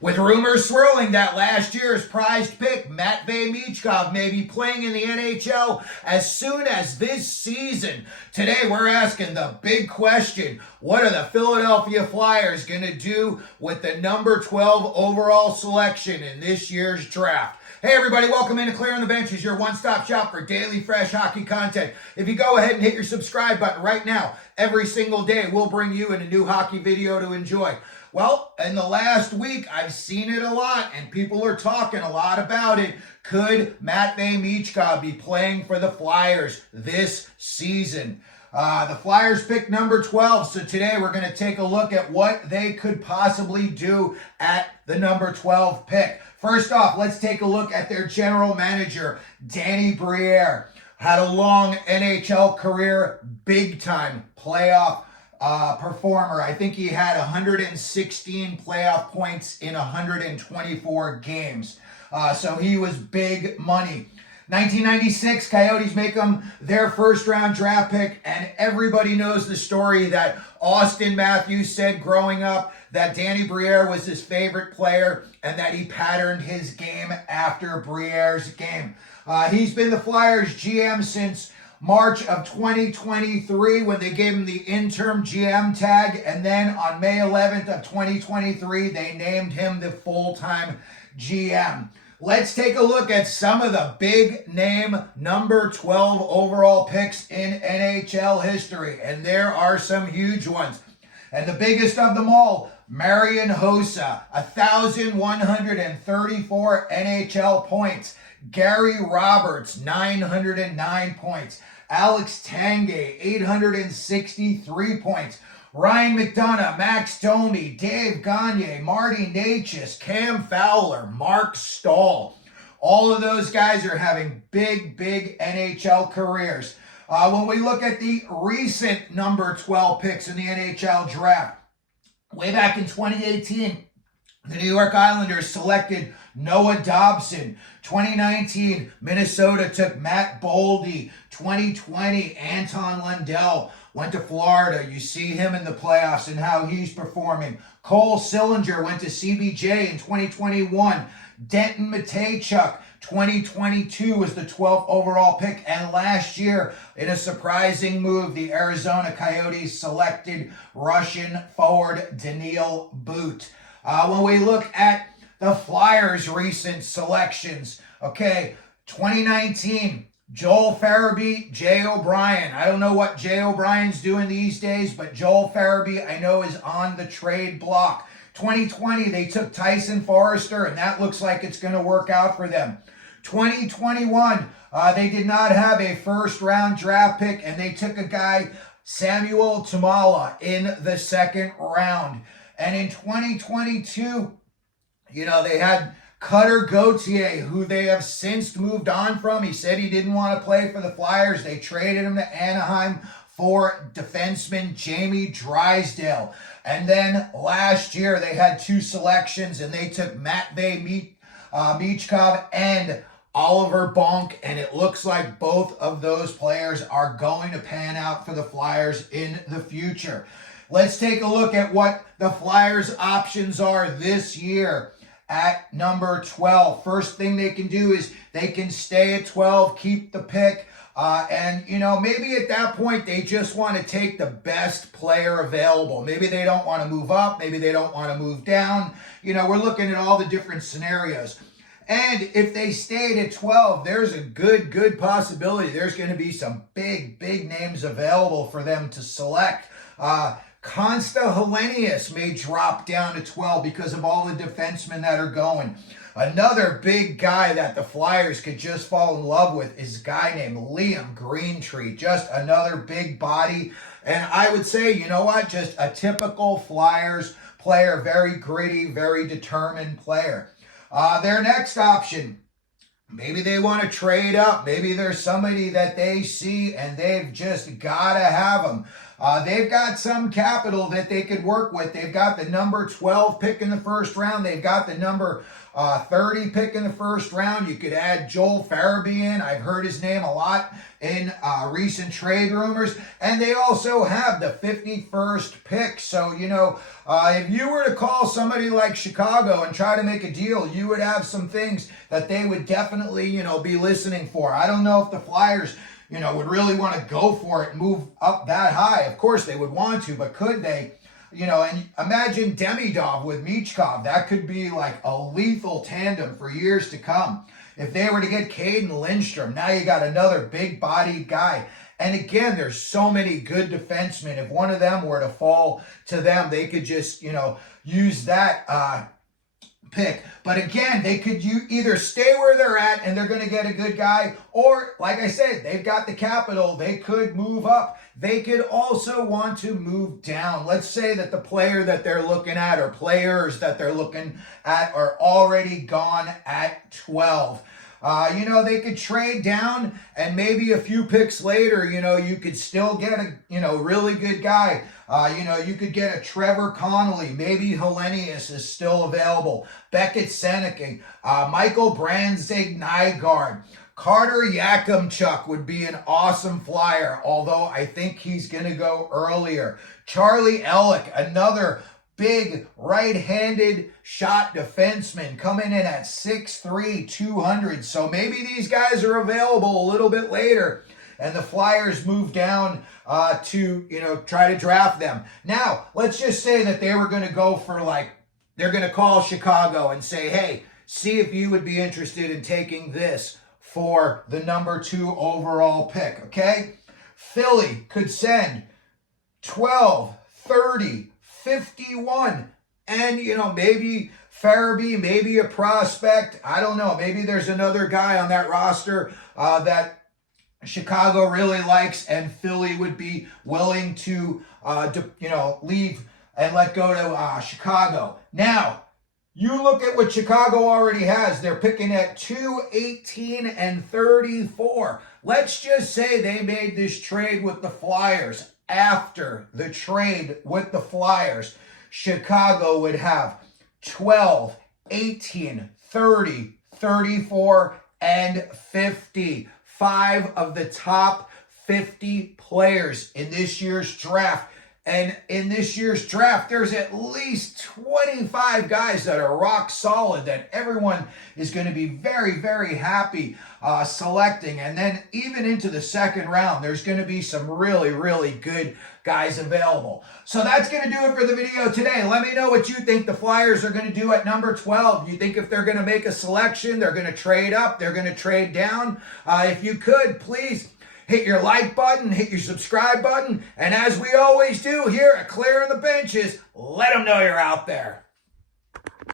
With rumors swirling that last year's prized pick, Matvei Michkov, may be playing in the NHL as soon as this season. Today, we're asking the big question: what are the Philadelphia Flyers going to do with the number 12 overall selection in this year's draft? Hey everybody, welcome into Clearing the Benches, your one-stop shop for daily fresh hockey content. If you go ahead and hit your subscribe button right now, every single day we'll bring you in a new hockey video to enjoy. Well, in the last week, I've seen it a lot, and people are talking a lot about it. Could Matvei Michkov be playing for the Flyers this season? The Flyers picked number 12, so today we're going to take a look at what they could possibly do at the number 12 pick. First off, let's take a look at their general manager, Danny Briere. Had a long NHL career, big-time playoff performer. I think he had 116 playoff points in 124 games. So he was big money. 1996, Coyotes make him their first-round draft pick, and everybody knows the story that Austin Matthews said growing up that Danny Briere was his favorite player and that he patterned his game after Briere's game. He's been the Flyers GM since March of 2023 when they gave him the interim GM tag, and then on May 11th of 2023 they named him the full-time GM. Let's take a look at some of the big name number 12 overall picks in NHL history, and there are some huge ones. And the biggest of them all, Marian Hossa, 1,134 NHL points. Gary Roberts, 909 points. Alex Tanguay, 863 points. Ryan McDonough, Max Domi, Dave Gagne, Marty Necas, Cam Fowler, Mark Stahl. All of those guys are having big NHL careers. When we look at the recent number 12 picks in the NHL draft, way back in 2018, the New York Islanders selected Noah Dobson. 2019, Minnesota took Matt Boldy. 2020, Anton Lundell went to Florida. You see him in the playoffs and how he's performing. Cole Sillinger went to CBJ in 2021. Denton Mateychuk, 2022 was the 12th overall pick. And last year, in a surprising move, the Arizona Coyotes selected Russian forward Daniil But. When we look at the Flyers' recent selections, 2019, Joel Farabee, Jay O'Brien. I don't know what Jay O'Brien's doing these days, but Joel Farabee, I know, is on the trade block. 2020, they took Tyson Forrester, and that looks like it's going to work out for them. 2021, they did not have a first-round draft pick, and they took a guy, Samuel Tomala, in the second round. And in 2022, they had Cutter Gauthier, who they have since moved on from. He said he didn't want to play for the Flyers. They traded him to Anaheim for defenseman Jamie Drysdale. And then last year they had two selections, and they took Matvei Michkov and Oliver Bonk, and it looks like both of those players are going to pan out for the Flyers in the future. Let's take a look at what the Flyers' options are this year at number 12. First thing they can do is they can stay at 12, keep the pick, and maybe at that point they just want to take the best player available. Maybe they don't want to move up, maybe they don't want to move down. We're looking at all the different scenarios. And if they stayed at 12, there's a good possibility there's going to be some big names available for them to select. Consta Helenius may drop down to 12 because of all the defensemen that are going. Another big guy that the Flyers could just fall in love with is a guy named Liam Greentree. Just another big body. And I would say, just a typical Flyers player. Very gritty, very determined player. Their next option, maybe they want to trade up. Maybe there's somebody that they see and they've just got to have them. They've got some capital that they could work with. They've got the number 12 pick in the first round. They've got the number 30 pick in the first round. You could add Joel Farabee in. I've heard his name a lot in recent trade rumors. And they also have the 51st pick. So, if you were to call somebody like Chicago and try to make a deal, you would have some things that they would definitely, be listening for. I don't know if the Flyers, would really want to go for it and move up that high. Of course they would want to, but could they? And imagine Demidov with Michkov. That could be like a lethal tandem for years to come. If they were to get Caden Lindstrom, now you got another big-bodied guy. And again, there's so many good defensemen. If one of them were to fall to them, they could just, use that pick. But again, they could either stay where they're at and they're going to get a good guy, or like I said, they've got the capital. They could move up. They could also want to move down. Let's say that the player that they're looking at, or players that they're looking at, are already gone at 12. They could trade down, and maybe a few picks later, you could still get a, really good guy. You could get a Trevor Connolly. Maybe Hellenius is still available. Beckett Seneca, Michael Branzig-Nygaard. Carter Yakimchuk would be an awesome Flyer, although I think he's going to go earlier. Charlie Ellick, another big right-handed shot defenseman, coming in at 6'3", 200. So maybe these guys are available a little bit later, and the Flyers move down to, try to draft them. Now, let's just say that they were going to go for, they're going to call Chicago and say, hey, see if you would be interested in taking this for the number 2 overall pick, okay? Philly could send 12, 30, 51, and, maybe Farabee, maybe a prospect. I don't know. Maybe there's another guy on that roster that Chicago really likes, and Philly would be willing to, leave and let go to Chicago. Now, you look at what Chicago already has. They're picking at 2, 18, and 34. Let's just say they made this trade with the Flyers. After the trade with the Flyers, Chicago would have 12, 18, 30, 34, and 50. 5 of the top 50 players in this year's draft. And in this year's draft, there's at least 25 guys that are rock solid that everyone is going to be very, very happy selecting. And then even into the second round, there's going to be some really, really good guys available. So that's going to do it for the video today. Let me know what you think the Flyers are going to do at number 12. You think if they're going to make a selection, they're going to trade up, they're going to trade down? If you could, please hit your like button, hit your subscribe button, and as we always do here at Clearing the Benches, let them know you're out there.